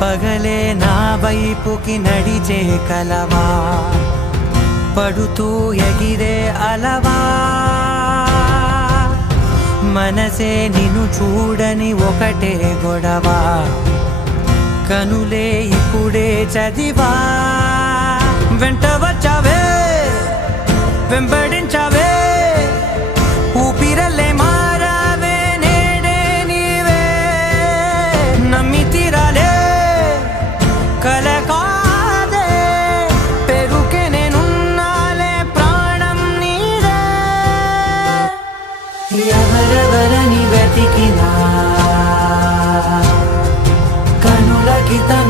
పగలే నా వైపుకి నడిచే కలవా పడుతూ ఎగిరే అలవా మనసే నిన్ను చూడని ఒకటే గొడవ కనులే ఇప్పుడే చదివా వెంట వచ్చావే వెంబడించావే ఊపిరల్లే మారావే నేడే నీవే నమ్మి తీరాలే కల కాదే పెరుకే నేనున్నాలే ప్రాణం నీదే ఎవరెవరని వెతికినా కనులకి తన